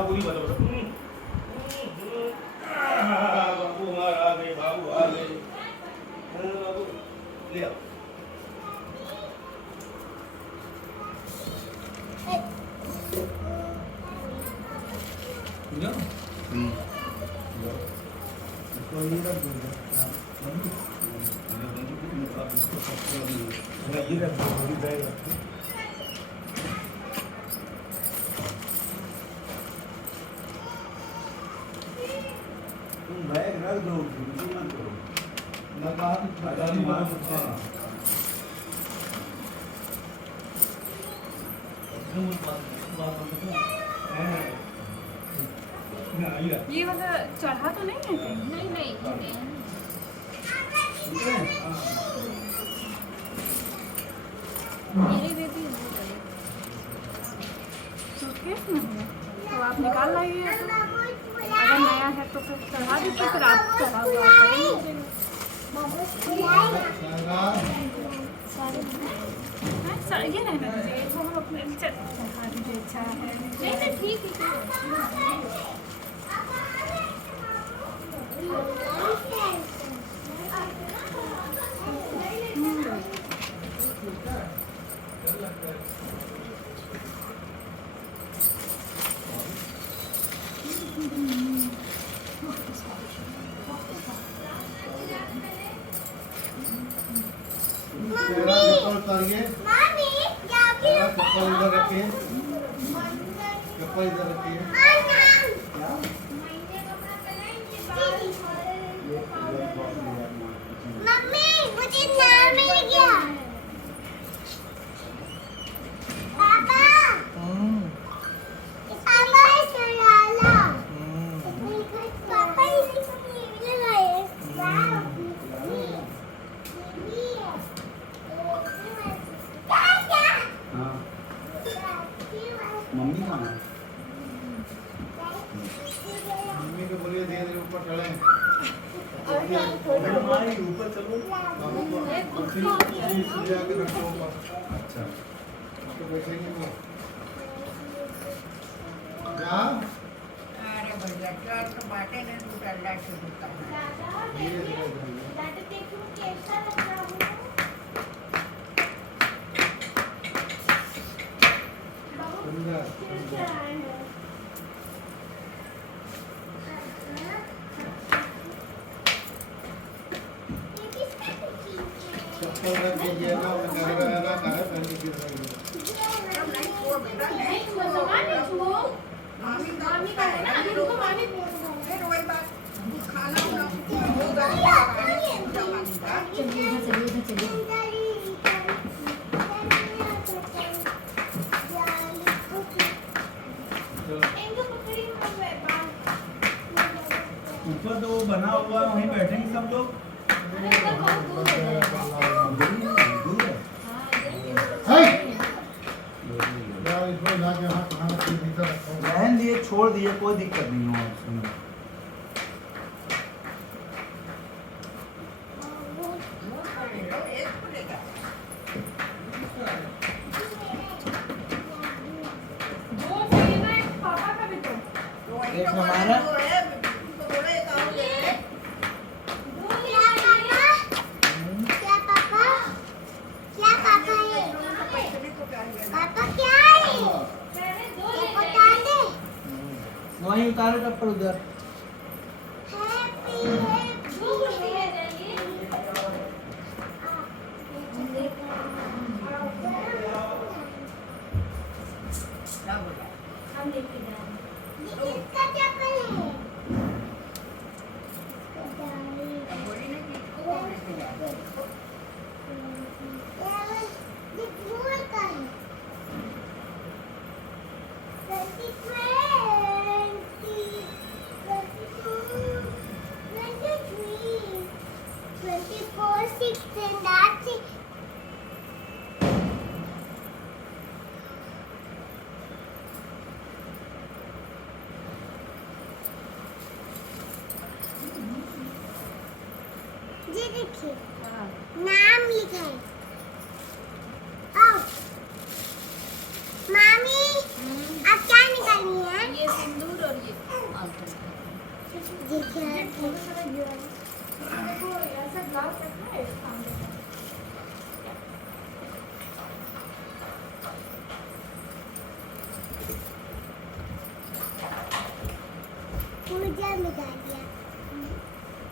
बताओ पूरी बताओ बाबू हमारा आ गए बाबू आ गए बाबू ले आओ बैग रख दो मत करो लगा ये वाला चढ़ा तो नहीं है कहीं? नहीं नहीं मेरे बेबी सूटकेस में है तो आप निकाल लाइए तो। अगर नया है तो फिर चढ़ा दीजिए फिर आप चढ़ा हुआ करेंगे। ये रहने दीजिए इसको हम अपने चढ़ा दीजिए अच्छा है। नहीं नहीं ठीक है चप्पल इधर रखिए चप्पल इधर रखिए मम्मी मुझे नाम मिल गया पापा पापा चलाला पापा ये लगाए मम्मी कहाँ है मम्मी को बोलिए धीरे धीरे ऊपर चढ़े ऊपर चलो आके रखो ऊपर अच्छा तो बैठेंगे वो क्या अरे भैया चल तो बाटे ने तू डल्ला शुरू कर धीरे धीरे धीरे दादी देखो कैसा लग रहा हूँ सुंदर चप्पल रख दीजिएगा और घर रहेगा घर पहन के नहीं छोड़ बेटा नहीं मामी मामी का है ना अभी रुको मामी फिर वही बात खाना होगा ऊपर तो वो बना हुआ वहीं बैठेंगे सब लोग रहन दिए छोड़ दिए कोई दिक्कत नहीं हो उसमें एक हमारा क्या पापा है पापा क्या है पता नहीं वहीं उतारो चप्पल उधर इसका चप्पल है ये देखिए नाम लिखा है आओ मामी अब क्या निकालनी है ये सिंदूर पूजा में गा दिया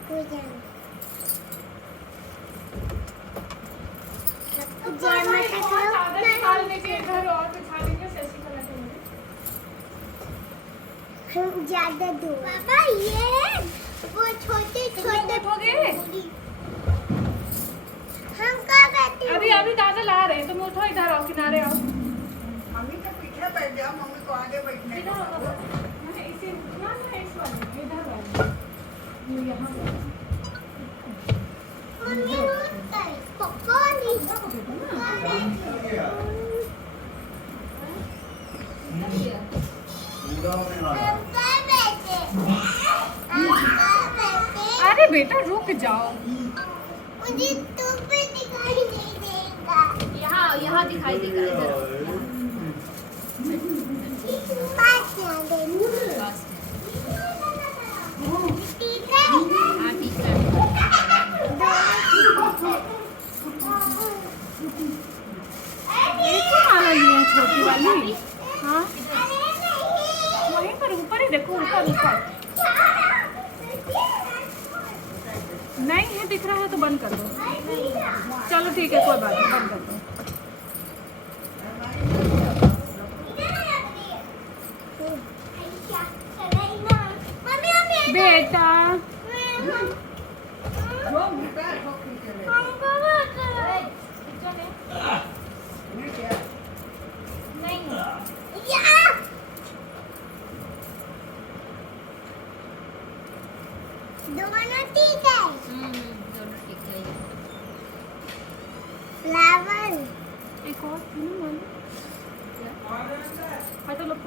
पूजा में जय माता चादर करो निकालने के घर और बिछा देंगे शशि कला के लिए। हम ज्यादा दो पापा ये वो छोटे छोटे उठोगे? हम कहाँ बैठे अभी अभी दादा ला रहे हैं, तुम उठो, इधर आओ, किनारे आओ। मम्मी के पीछे बैठ जाओ, मम्मी को आगे बैठने इधर दो। आओ बाबा। ना, इसे ना ना इस वाले में, इधर बैठ। ये यहाँ बैठ। मम्मी उठ गई पापा नहीं हम कहाँ बैठे अरे बेटा रुक जाओ। मुझे तो भी दिखाई नहीं देगा यहाँ यहाँ दिखाई देगा, इधर। पास यहाँ दे ठीक है हाँ ठीक है। एक ही माला ली है छोटी वाली। हाँ वहीं पर ऊपर ही देखो, ऊपर ऊपर। नहीं है, दिख रहा है तो बंद कर दो। चलो ठीक है, कोई बात नहीं, बंद कर दो। बेटा जो मोटा है, वो खींच ले। ये क्या? दोनों ठीक है दोनों ठीक है। फ्लावर एक और हाँ तो लोग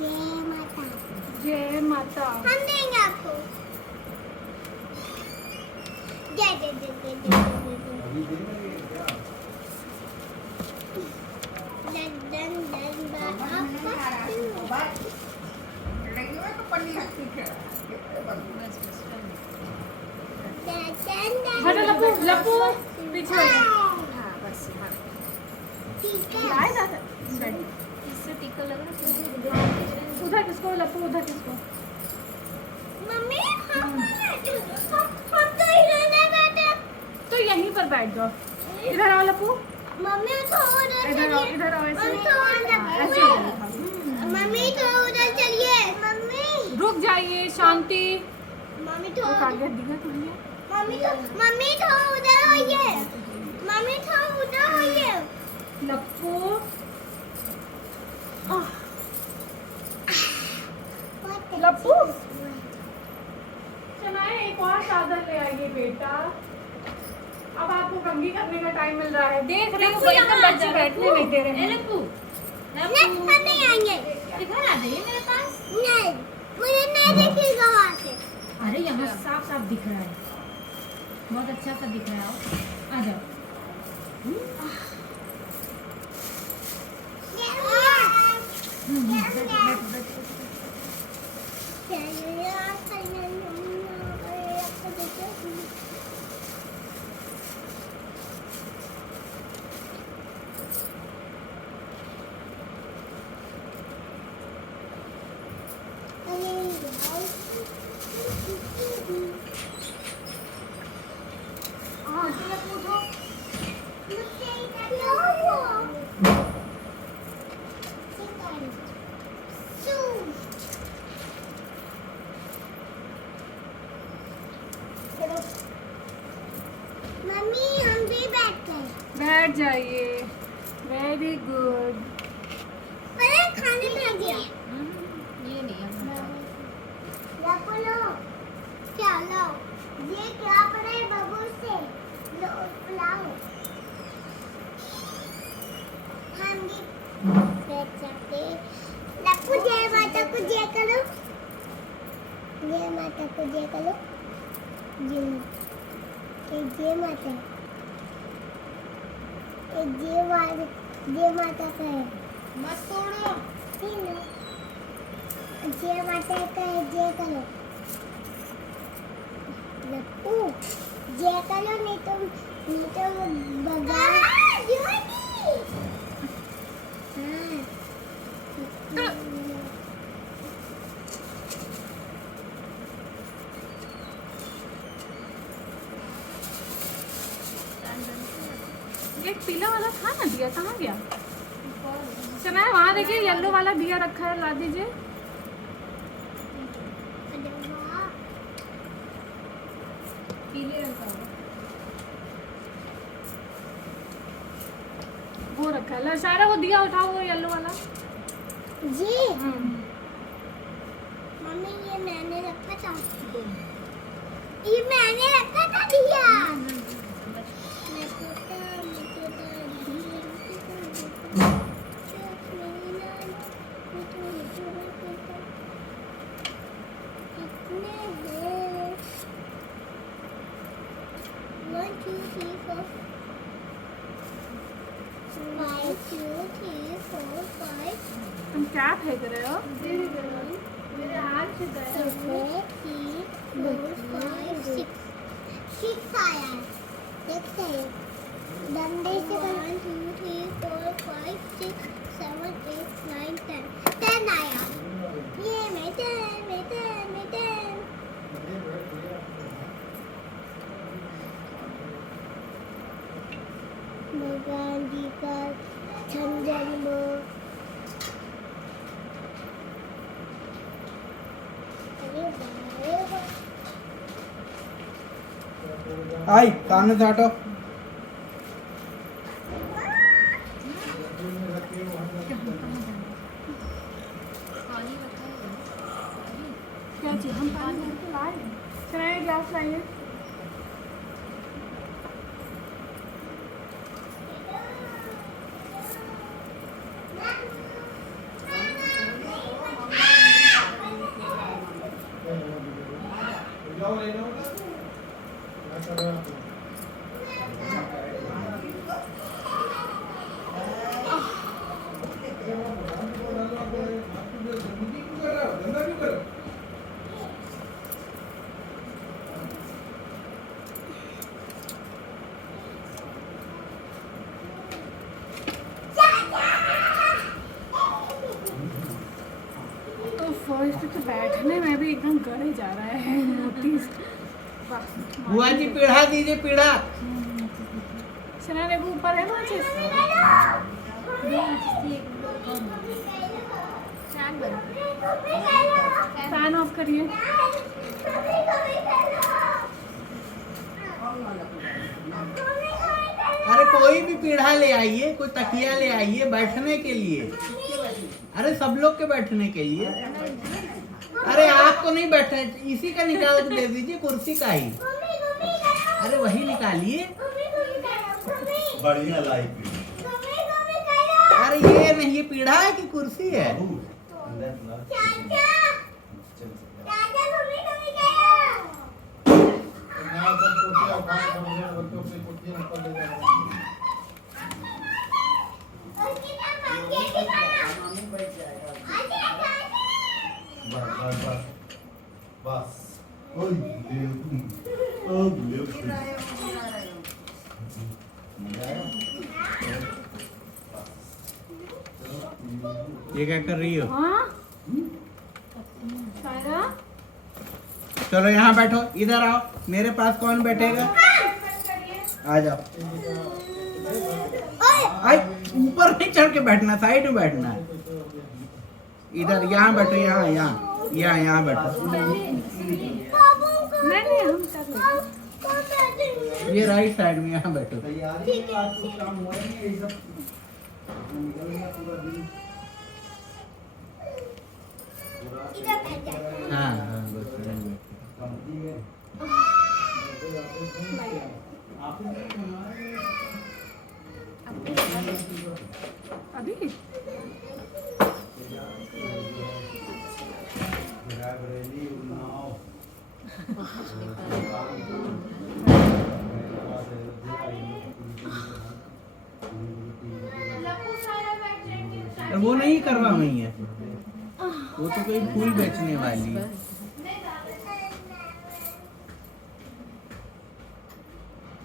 जय माता जय माता। हम देंगे आपको जय दे दे दे दे दन दन बात लगी हुई तो पन्नी हाथ पीछे हाँ तो लपू लपू पीछे हो जाओ। ठीक है आए दादा इससे टीका लग रहा है। उधर किसको लपू, उधर किसको? मम्मी हम तो इधर नहीं बैठे तो यहीं पर बैठ जाओ। इधर आओ लपू, मम्मी तो उधर इधर आओ, चलिए इधर आओ, ऐसे मम्मी तो हाँ, ऐसे उधर ही। मम्मी तो उधर चलिए मम्मी रुक जाइए, शांति। मम्मी तो वो कागज दिखा तुम्हें? मम्मी तो उधर होइए मम्मी तो उधर होइए लपू लपू चनाए एक और चादर ले आइए बेटा। अब आपको कंघी करने का टाइम मिल रहा है। देख रहे हो एकदम बच्चे बैठने नहीं दे रहे हैं। नहीं हम नहीं आएंगे इधर आ जाइए मेरे पास। नहीं मुझे नहीं दिखेगा वहाँ से अरे यहाँ साफ साफ दिख रहा है, बहुत अच्छा सा दिख रहा है। आ जाओ। मम्मी हम भी बैठ गए बैठ जाइए। Very good. अरे खाने में आ गया ये नहीं है। लो क्या लो ये क्या पड़ा है बाबू से लो लाओ हम भी बैठ जाते लप्पू जय माता को जय करो जय माता को जय करो जय माता जय माता का है मत तोड़ो। जय माता का है जय करो लप्पू जय करो नहीं तो बगा पीला वाला था ना दिया, कहाँ गया? चना वहाँ देखिए येलो वाला दिया रखा है, ला दीजिए। पीले रंग का वो रखा है। ला सारा वो दिया उठाओ, वो येलो वाला। जी मम्मी ये मैंने रखा था, ये मैंने रखा था दिया। One, two, three, four. 5, 2, 3, 4, 5. तुम क्या फेंक रहे हो? मेरे हाथ से गया। 6 आया है। देखते हैं डंडे से 1, 2, 3, 4, 5, 6, 7, 8, 9, 10 आया। ये मैं 10 भगवान जी का जन्म। आई सामने से हटो। क्या चीज? हम पानी लाए। चना ये ग्लास लाइए। तो बैठने में भी एकदम गड़े जा रहा है नोटिस। बुआ जी पीढ़ा दीजिए, पीढ़ा। चना देखो ऊपर है माचिस। फैन ऑफ करिए। अरे कोई भी पीढ़ा ले आइए, कोई तकिया ले आइए बैठने के लिए। अरे सब लोग के बैठने के लिए। अरे आपको नहीं बैठना, इसी का निकाल के दे दीजिए, कुर्सी का ही। अरे वही निकालिए। बढ़िया लाइफ। अरे ये नहीं, ये पीढ़ा है कि कुर्सी है? बस ये क्या कर रही हो? हाँ सारा चलो यहाँ बैठो, इधर आओ। मेरे पास कौन बैठेगा? आ जाओ। आई ऊपर नहीं चढ़ के बैठना, साइड में बैठना है। इधर यहाँ बैठो, यहाँ बैठो। नहीं हम कर ये राइट साइड में यहाँ बैठो। हाँ बस अभी वो नहीं करवा वही है, वो तो कोई फूल बेचने वाली है।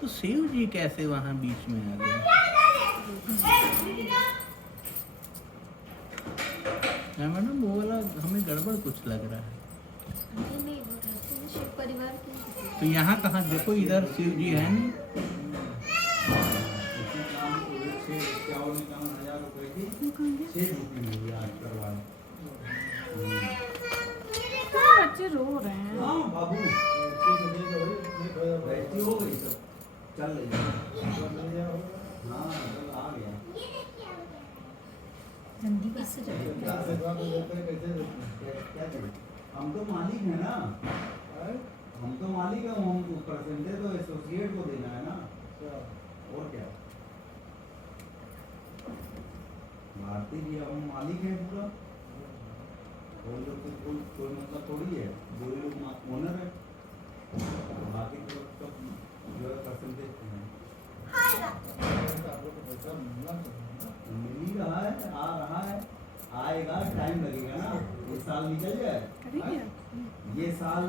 तो शिव जी कैसे वहाँ बीच में आ गए? मैडम वो वाला हमें गड़बड़ कुछ लग रहा है। तो यहाँ कहाँ देखो, इधर शिव जी है नहीं। 51,000 रुपए की 6 बुकिंग हुई आज करवाए। बच्चे रो रहे हैं। हाँ बाबू बैठी हो गई सब चल रही है। हाँ चल आ गया। जल्दी बस से जाओ। क्या करें? हम तो मालिक है ना, हम तो मालिक है, हम परसेंटेज तो एसोसिएट को देना है ना, और क्या। भारतीय भी हम मालिक हैं पूरा, और लोग तो कोई मतलब थोड़ी है, दो लोग ओनर है, बाकी तो सब जो है परसेंटेज हैं। मिल ही रहा है, आ रहा है, आएगा, टाइम लगेगा ना, ये साल निकल जाए, ये साल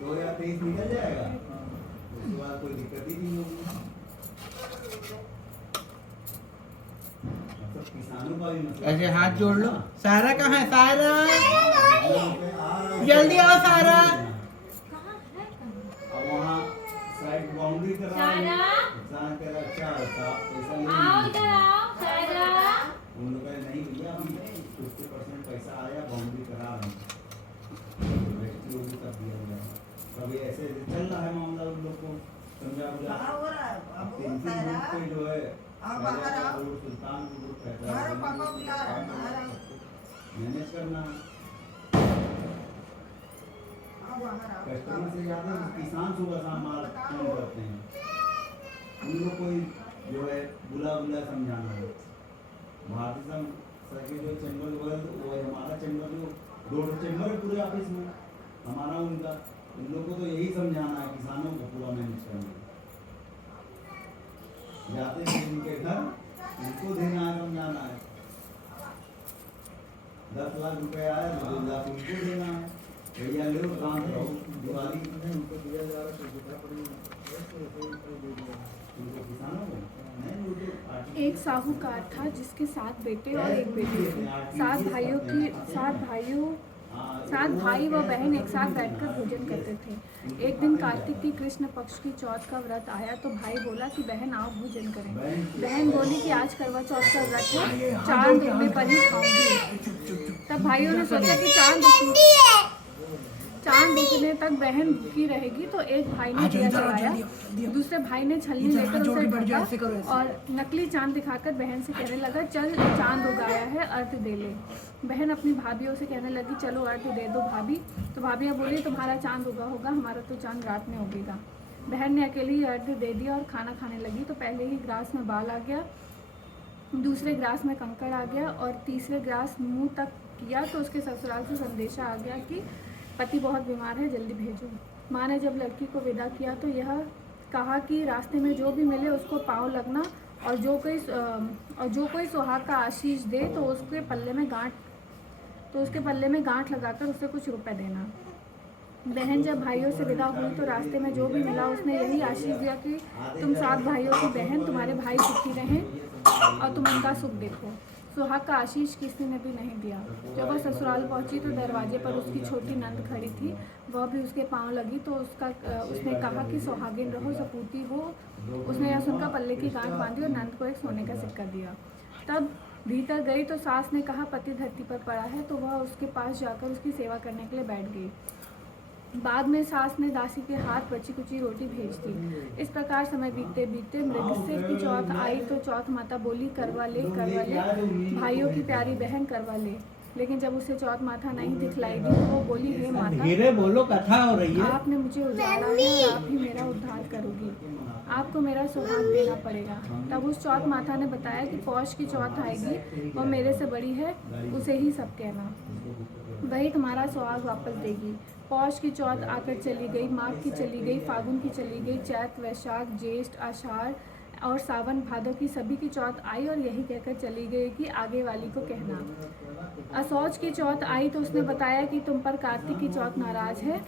2023 निकल जाएगा, उसके बाद कोई दिक्कत ही नहीं होगी। मतलब किसानों का भी मतलब ऐसे हाथ जोड़ लो। सारा कहाँ है? सारा जल्दी आओ सारा। कहाँ है? अब वहाँ साइड बाउंड्री करा सारा इंसान कह रहा अच्छा था पैसा ले आओ इधर आओ सारा। उन लोग कहे नहीं भैया अभी 50% पैसा आया बाउंड्री करा रहे हैं व्यक्ति को भी कर दिया गया। कभी ऐसे चल रहा है मामला उन लोग को समझा बुझा। कहाँ हो रहा है? अब बाबू, 3 सारा। ग्रुप पे जो है आओ बाहर आओ। सुल्तानपुर ग्रुप बाहर पापा बुला रहा है, बाहर आओ। मैनेज करना है। आओ बाहर आओ। कस्टमर से ज्यादा किसान सुबह शाम माल फोन करते हैं, उन लोग को जो है बुला बुला समझाना है। भारतीय संघ सर्किट जो चैम्बर बगल वो है हमारा चैम्बर, जो 2 चैम्बर है पूरे ऑफिस में हमारा उनका, उन लोग को तो यही समझाना है किसानों को पूरा मैनेज करना है। जाते हैं उनके घर उनको देना है, समझाना है। 10 लाख रुपए आया तो 2 लाख उनको देना है। भैया लो काम करो, दिवाली उनको दिया जा रहा है, उनको किसानों को नहीं, वो तो एक साहूकार था जिसके 7 बेटे और 1 बेटी थी। 7 भाई व बहन एक साथ बैठकर भोजन करते थे। एक दिन कार्तिक की कृष्ण पक्ष की चौथ का व्रत आया तो भाई बोला कि बहन आओ भोजन करें। बहन बोली कि आज करवा चौथ का व्रत है, चांद उगने पर ही खाऊंगी। तब भाइयों ने सोचा कि चांद दिखने तक बहन भूखी रहेगी, तो एक भाई ने दिया जलाया, दूसरे भाई ने छलनी लेकर उसे ढका और नकली चांद दिखाकर बहन से कहने लगा चल चांद उगाया है अर्घ दे ले। बहन अपनी भाभीियों से कहने लगी चलो अर्घ दे दो भाभी। तो भाभियाँ बोली तुम्हारा चांद उगा होगा, हमारा तो चांद रात में उगेगा। बहन ने अकेले ही अर्घ दे दिया और खाना खाने लगी तो पहले ही ग्रास में बाल आ गया, दूसरे ग्रास में कंकड़ आ गया और तीसरे ग्रास मुँह तक किया तो उसके ससुराल से संदेशा आ गया कि पति बहुत बीमार है, जल्दी भेजो। माँ ने जब लड़की को विदा किया तो यह कहा कि रास्ते में जो भी मिले उसको पाँव लगना और जो कोई सुहाग का आशीष दे तो उसके पल्ले में गांठ लगाकर उसे कुछ रुपए देना। बहन जब भाइयों से विदा हुई तो रास्ते में जो भी मिला उसने यही आशीष दिया कि तुम 7 भाइयों की बहन, तुम्हारे भाई सुखी रहें और तुम उनका सुख देखो। सुहाग का आशीष किसी ने भी नहीं दिया। जब वह ससुराल पहुंची तो दरवाजे पर उसकी छोटी नंद खड़ी थी, वह भी उसके पांव लगी तो उसने कहा कि सुहागिन रहो, सपूती हो। उसने यह सुनकर पल्ले की गांठ बांधी और नंद को एक सोने का सिक्का दिया। तब भीतर गई तो सास ने कहा पति धरती पर पड़ा है, तो वह उसके पास जाकर उसकी सेवा करने के लिए बैठ गई। बाद में सास ने दासी के हाथ बची कुची रोटी भेज दी। इस प्रकार समय बीतते बीतते मृगशिर की चौथ आई तो चौथ माता बोली करवा ले भाइयों की प्यारी बहन करवा ले। लेकिन जब उसे चौथ माता नहीं दिखलाई दी तो वो बोली हे माता, धीरे बोलो, कथा हो रही है। आपने मुझे उजाड़ा है और आप ही मेरा उद्धार करोगी, आपको मेरा सुहाग देना पड़ेगा। तब उस चौथ माता ने बताया कि पौष की चौथ आएगी, वह मेरे से बड़ी है, उसे ही सब कहना, वही तुम्हारा सुहाग वापस देगी। पौष की चौथ आकर चली गई, माघ की चली गई, फागुन की चली गई, चैत वैशाख ज्येष्ठ आषाढ़ और सावन भादों की सभी की चौथ आई और यही कहकर चली गई कि आगे वाली को कहना। असौज की चौथ आई तो उसने बताया कि तुम पर कार्तिक की चौथ नाराज है,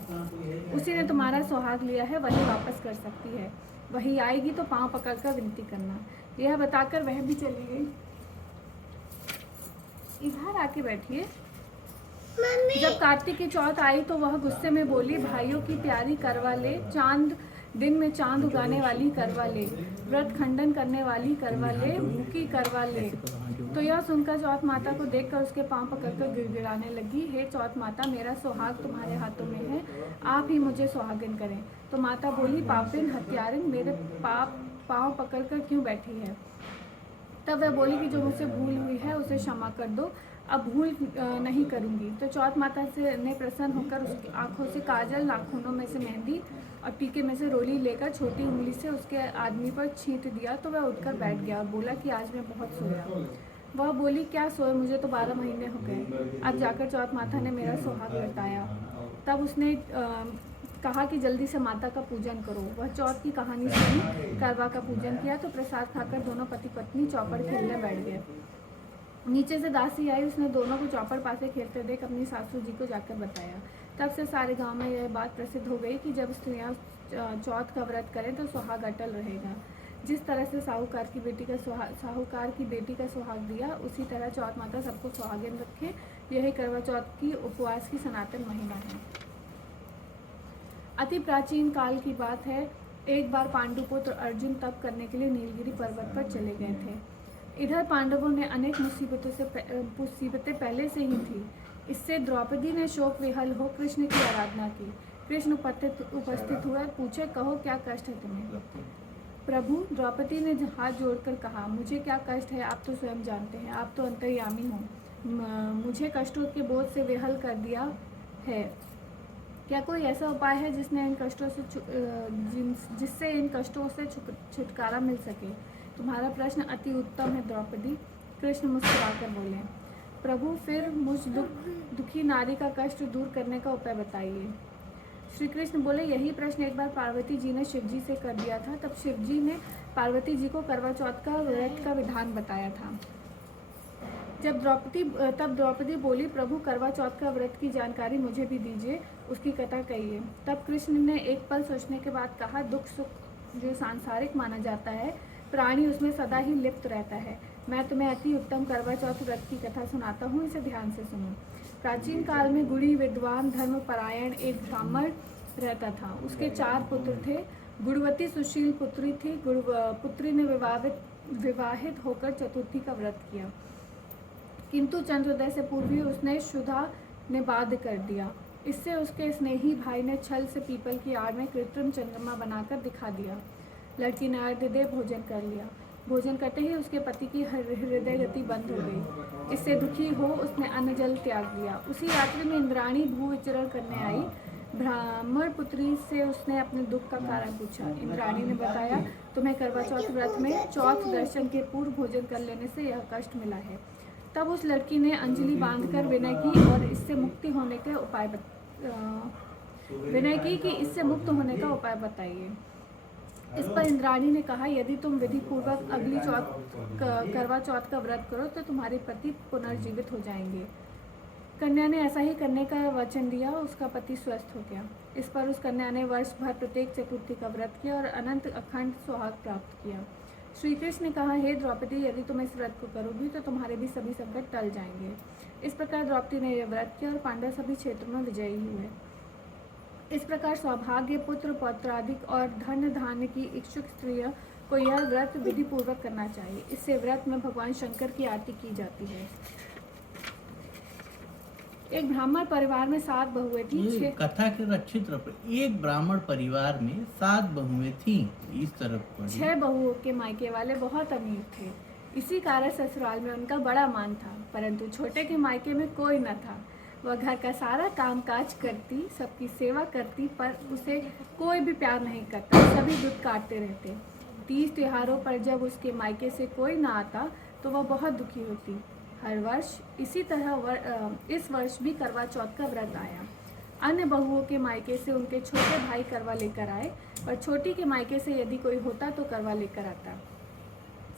उसी ने तुम्हारा सुहाग लिया है, वही वापस कर सकती है, वही आएगी तो पांव पकड़कर विनती करना। यह बताकर वह भी चली गई। इधर आके बैठिए। जब कार्तिक की चौथ आई तो वह गुस्से में बोली भाइयों की प्यारी करवा ले, दिन में चांद उगाने वाली करवा ले, व्रत खंडन करने वाली करवा ले, भूखी करवा ले। तो यह सुनकर चौथ माता को देखकर उसके पांव पकड़कर गिड़गिड़ाने लगी, हे चौथ माता, मेरा सुहाग तुम्हारे हाथों में है, आप ही मुझे सुहागिन करें। तो माता बोली, पापिन हत्यारिन, मेरे पाँव पकड़कर क्यों बैठी है? तब वह बोली कि जो मुझसे भूल हुई है उसे क्षमा कर दो, अब भूल नहीं करूँगी। तो चौथ माता से ने प्रसन्न होकर उसकी आंखों से काजल, नाखूनों में से मेहंदी और टीके में से रोली लेकर छोटी उंगली से उसके आदमी पर छींट दिया। तो वह उठकर बैठ गया और बोला कि आज मैं बहुत सोया। वह बोली, क्या सोए, मुझे तो 12 महीने हो गए। अब जाकर चौथ माता ने मेरा सुहाग लौटाया। तब उसने कहा कि जल्दी से माता का पूजन करो। वह चौथ की कहानी सुनी, करवा का पूजन किया तो प्रसाद खाकर दोनों पति पत्नी चौपड़ खेलने बैठ गए। नीचे से दासी आई, उसने दोनों को चौपड़ पासे खेलते देख अपनी सासू जी को जाकर बताया। तब से सारे गांव में यह बात प्रसिद्ध हो गई कि जब स्त्रियां चौथ का व्रत करें तो सुहाग अटल रहेगा। जिस तरह से साहूकार की बेटी का सुहाग दिया, उसी तरह चौथ माता सबको सुहागिन रखे। यही करवा चौथ की उपवास की सनातन महिमा है। अति प्राचीन काल की बात है। एक बार पांडुपुत्र अर्जुन तप करने के लिए नीलगिरी पर्वत पर चले गए थे। इधर पांडवों ने अनेक मुसीबतें पहले से ही थी। इससे द्रौपदी ने शोक विहल हो कृष्ण की आराधना की। कृष्ण उपस्थित हुए, पूछे, कहो क्या कष्ट है तुम्हें? प्रभु, द्रौपदी ने हाथ जोड़कर कहा, मुझे क्या कष्ट है आप तो स्वयं जानते हैं, आप तो अंतर्यामी हो। मुझे कष्टों के बोझ से विहल कर दिया है। क्या कोई ऐसा उपाय है जिससे इन कष्टों से छुटकारा मिल सके? तुम्हारा प्रश्न अति उत्तम है द्रौपदी। कृष्ण मुस्कुराकर बोले, प्रभु, फिर मुझ दुखी नारी का कष्ट दूर करने का उपाय बताइए। श्री कृष्ण बोले, यही प्रश्न एक बार पार्वती जी ने शिव जी से कर दिया था। तब शिव जी ने पार्वती जी को करवा चौथ का व्रत का विधान बताया था। तब द्रौपदी बोली, प्रभु, करवा चौथ का व्रत की जानकारी मुझे भी दीजिए, उसकी कथा कहिए। तब कृष्ण ने एक पल सोचने के बाद कहा, दुख सुख जो सांसारिक माना जाता है, प्राणी उसमें सदा ही लिप्त रहता है। मैं तुम्हें अति उत्तम करवा चौथ व्रत की कथा सुनाता हूँ, इसे ध्यान से सुनो। प्राचीन काल में गुणी, विद्वान, धर्मपरायण एक ब्राह्मण रहता था। उसके 4 पुत्र थे। गुणवती सुशील पुत्री थी। पुत्री ने विवाहित होकर चतुर्थी का व्रत किया, किंतु चंद्रोदय से पूर्व ही उसने क्षुधा ने बाध्य कर दिया। इससे उसके स्नेही भाई ने छल से पीपल की आड़ में कृत्रिम चंद्रमा बनाकर दिखा दिया। लड़की ने अर्घ्य दे भोजन कर लिया। भोजन करते ही उसके पति की हृदय गति बंद हो गई। इससे दुखी हो उसने अन्न जल त्याग दिया। उसी रात्रि में इंद्राणी भू विचरण करने आई। ब्राह्मण पुत्री से उसने अपने दुख का कारण पूछा। इंद्राणी ने बताया, तुम्हें करवा चौथ व्रत में चौथ दर्शन के पूर्व भोजन कर लेने से यह कष्ट मिला है। तब उस लड़की ने अंजलि बांधकर विनय की और इससे मुक्ति होने के उपाय इससे मुक्त होने का उपाय बताइए। इस पर इंद्राणी ने कहा, यदि तुम विधि पूर्वक अगली करवा चौथ का व्रत करो तो तुम्हारे पति पुनर्जीवित हो जाएंगे। कन्या ने ऐसा ही करने का वचन दिया। उसका पति स्वस्थ हो गया। इस पर उस कन्या ने वर्ष भर प्रत्येक चतुर्थी का व्रत किया और अनंत अखंड सुहाग प्राप्त किया। श्री कृष्ण ने कहा, हे द्रौपदी, यदि तुम इस व्रत को करोगी तो तुम्हारे भी सभी संकट टल जाएंगे। इस प्रकार द्रौपदी ने यह व्रत किया और पांडव सभी क्षेत्रों में विजयी हुए। इस प्रकार सौभाग्य, पुत्र पौत्रादिक और धन धान्य की इच्छुक स्त्रियों को यह व्रत विधि पूर्वक करना चाहिए। इससे व्रत में भगवान शंकर की आरती की जाती है। एक ब्राह्मण परिवार में 7 बहुएं थी। कथा के रक्षित एक ब्राह्मण परिवार में 7 बहुएं थी। इस तरफ 6 बहुओं के मायके वाले बहुत अमीर थे। इसी कारण ससुराल में उनका बड़ा मान था, परंतु छोटे के मायके में कोई न था। वह घर का सारा काम काज करती, सबकी सेवा करती, पर उसे कोई भी प्यार नहीं करता। सभी दूध काटते रहते। 30 त्योहारों पर जब उसके मायके से कोई ना आता तो वह बहुत दुखी होती। हर वर्ष इसी तरह इस वर्ष भी करवा चौथ का व्रत आया। अन्य बहुओं के मायके से उनके छोटे भाई करवा लेकर आए, पर छोटी के मायके से यदि कोई होता तो करवा लेकर आता।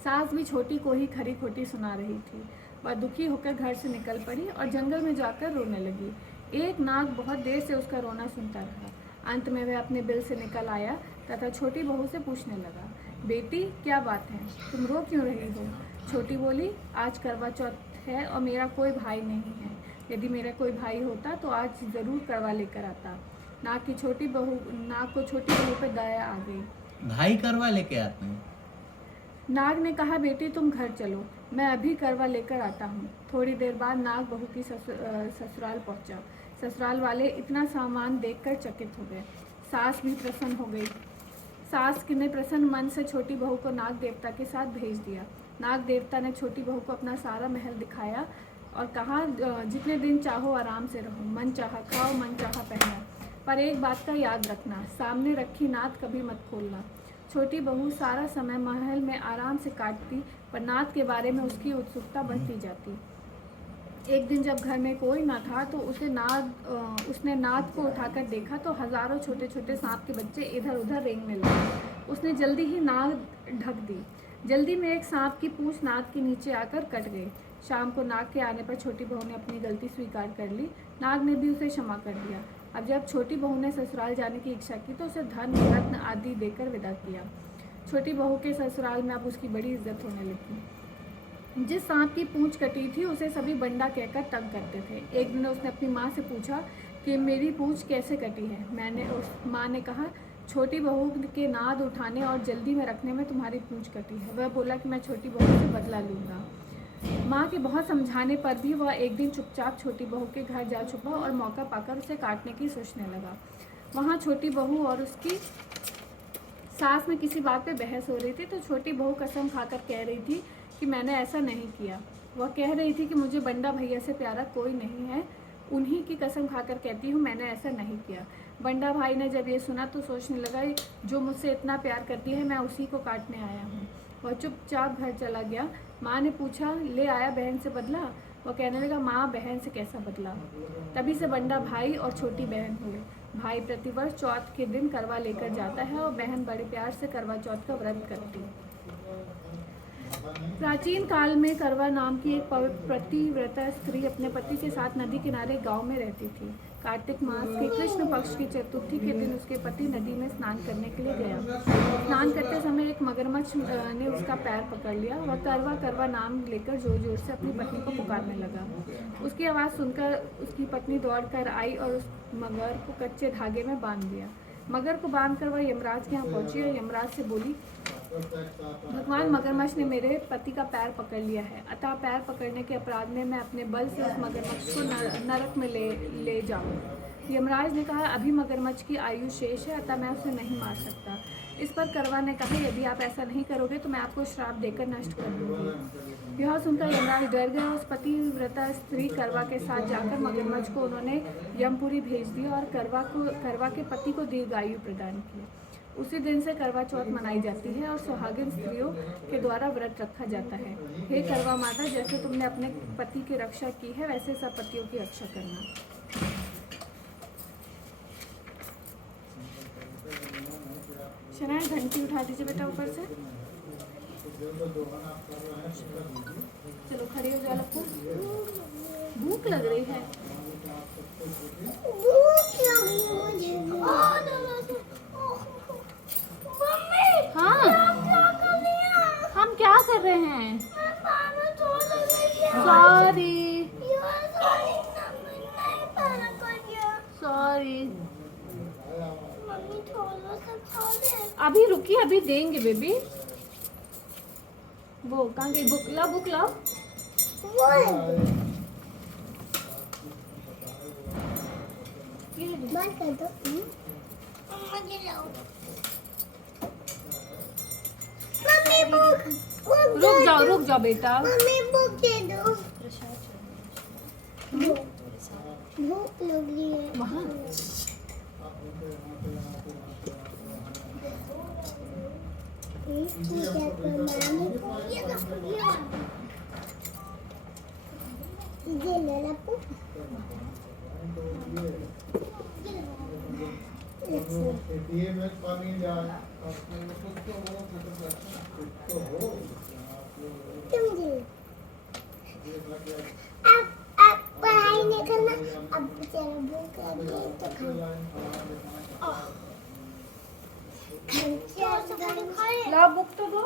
सास भी छोटी को ही खरी खोटी सुना रही थी। वह दुखी होकर घर से निकल पड़ी और जंगल में जाकर रोने लगी। एक नाग बहुत देर से उसका रोना सुनता रहा। अंत में वह अपने बिल से निकल आया तथा छोटी बहू से पूछने लगा, बेटी क्या बात है, तुम रो क्यों रही हो? छोटी बोली, आज करवा चौथ है और मेरा कोई भाई नहीं है। यदि मेरा कोई भाई होता तो आज ज़रूर करवा लेकर आता। नाग को छोटी बहू पे दया आ गई। भाई करवा लेके आते हैं। नाग ने कहा, बेटी तुम घर चलो, मैं अभी करवा लेकर आता हूँ। थोड़ी देर बाद नाग बहू की ससुराल पहुँचा। ससुराल वाले इतना सामान देखकर चकित हो गए। सास भी प्रसन्न हो गई। सास ने प्रसन्न मन से छोटी बहू को नाग देवता के साथ भेज दिया। नाग देवता ने छोटी बहू को अपना सारा महल दिखाया और कहा, जितने दिन चाहो आराम से रहो, मन चाहा खाओ, मन चाहा पहनो, पर एक बात का याद रखना, सामने रखी नाद कभी मत खोलना। छोटी बहू सारा समय महल में आराम से काटती, पर नाद के बारे में उसकी उत्सुकता बढ़ती जाती। एक दिन जब घर में कोई ना था तो उसने नाद को उठाकर देखा तो हजारों छोटे छोटे सांप के बच्चे इधर उधर रेंगने लगे। उसने जल्दी ही नाद ढक दी। जल्दी में एक सांप की पूंछ नाद के नीचे आकर कट गई। शाम को नाग के आने पर छोटी बहू ने अपनी गलती स्वीकार कर ली। नाग ने भी उसे क्षमा कर दिया। अब जब छोटी बहू ने ससुराल जाने की इच्छा की तो उसे धन रत्न आदि देकर विदा किया। छोटी बहू के ससुराल में अब उसकी बड़ी इज्जत होने लगी। जिस सांप की पूंछ कटी थी उसे सभी बंडा कहकर तंग करते थे। एक दिन उसने अपनी माँ से पूछा कि मेरी पूंछ कैसे कटी है। माँ ने कहा, छोटी बहू के नाद उठाने और जल्दी में रखने में तुम्हारी पूंछ कटी है। वह बोला कि मैं छोटी बहू से बदला लूँगा। माँ के बहुत समझाने पर भी वह एक दिन चुपचाप छोटी बहू के घर जा छुपा और मौका पाकर उसे काटने की सोचने लगा। वहाँ छोटी बहू और उसकी सास में किसी बात पे बहस हो रही थी तो छोटी बहू कसम खाकर कह रही थी कि मैंने ऐसा नहीं किया। वह कह रही थी कि मुझे बंडा भैया से प्यारा कोई नहीं है, उन्हीं की कसम खाकर कहती हूँ मैंने ऐसा नहीं किया। बंडा भाई ने जब ये सुना तो सोचने लगा, जो मुझसे इतना प्यार करती है मैं उसी को काटने आया हूँ। वह चुपचाप घर चला गया। माँ ने पूछा, ले आया बहन से बदला? वह कहने लगा, माँ बहन से कैसा बदला। तभी से बंडा भाई और छोटी बहन हुए। भाई प्रतिवर्ष चौथ के दिन करवा लेकर जाता है और बहन बड़े प्यार से करवा चौथ का व्रत करती है। प्राचीन काल में करवा नाम की एक पतिव्रता स्त्री अपने पति के साथ नदी किनारे गांव में रहती थी। कार्तिक मास के कृष्ण पक्ष की चतुर्थी के दिन उसके पति नदी में स्नान करने के लिए गया। स्नान करते समय एक मगरमच्छ ने उसका पैर पकड़ लिया। वह करवा करवा नाम लेकर जोर जोर से अपनी पत्नी को पुकारने लगा। उसकी आवाज़ सुनकर उसकी पत्नी दौड़ कर आई और उस मगर को कच्चे धागे में बांध दिया। मगर को बांधकर वह यमराज के यहाँ पहुंची और यमराज से बोली, भगवान मगरमच्छ ने मेरे पति का पैर पकड़ लिया है, अतः पैर पकड़ने के अपराध में मैं अपने बल से उस मगरमच्छ को नरक में ले जाऊँ। यमराज ने कहा, अभी मगरमच्छ की आयु शेष है, अतः मैं उसे नहीं मार सकता। इस पर करवा ने कहा, यदि आप ऐसा नहीं करोगे तो मैं आपको श्राप देकर नष्ट कर दूंगी। यह सुनकर यमराज डर गया। उस पतिव्रता स्त्री करवा के साथ जाकर मगरमच्छ को उन्होंने यमपुरी भेज दिया और करवा के पति को दीर्घायु प्रदान की। उसी दिन से करवा चौथ मनाई जाती है और सुहागिन स्त्रियों के द्वारा व्रत रखा जाता है। हे करवा माता, जैसे तुमने अपने पति की रक्षा की है वैसे सब पतियों की रक्षा करना। शनाया घंटी उठा दीजिए बेटा ऊपर से। चलो खड़ी हो जाओ। आपको भूख लग रही है? हाँ, हम क्या कर रहे हैं? सॉरी। अभी रुकिए, अभी देंगे बेबी। वो कहाँ गई? बुक लाओ। बंद कर दो। मुझे लाओ। मम्मी बुक रुक जाओ बेटा। मम्मी बुक दे दो। भूख लग रही है। वहाँ ये ले ला पू। अब पढ़ाई नहीं करना, अब बेचारा भूख लगी तो खाओ। ला बुक तो दो।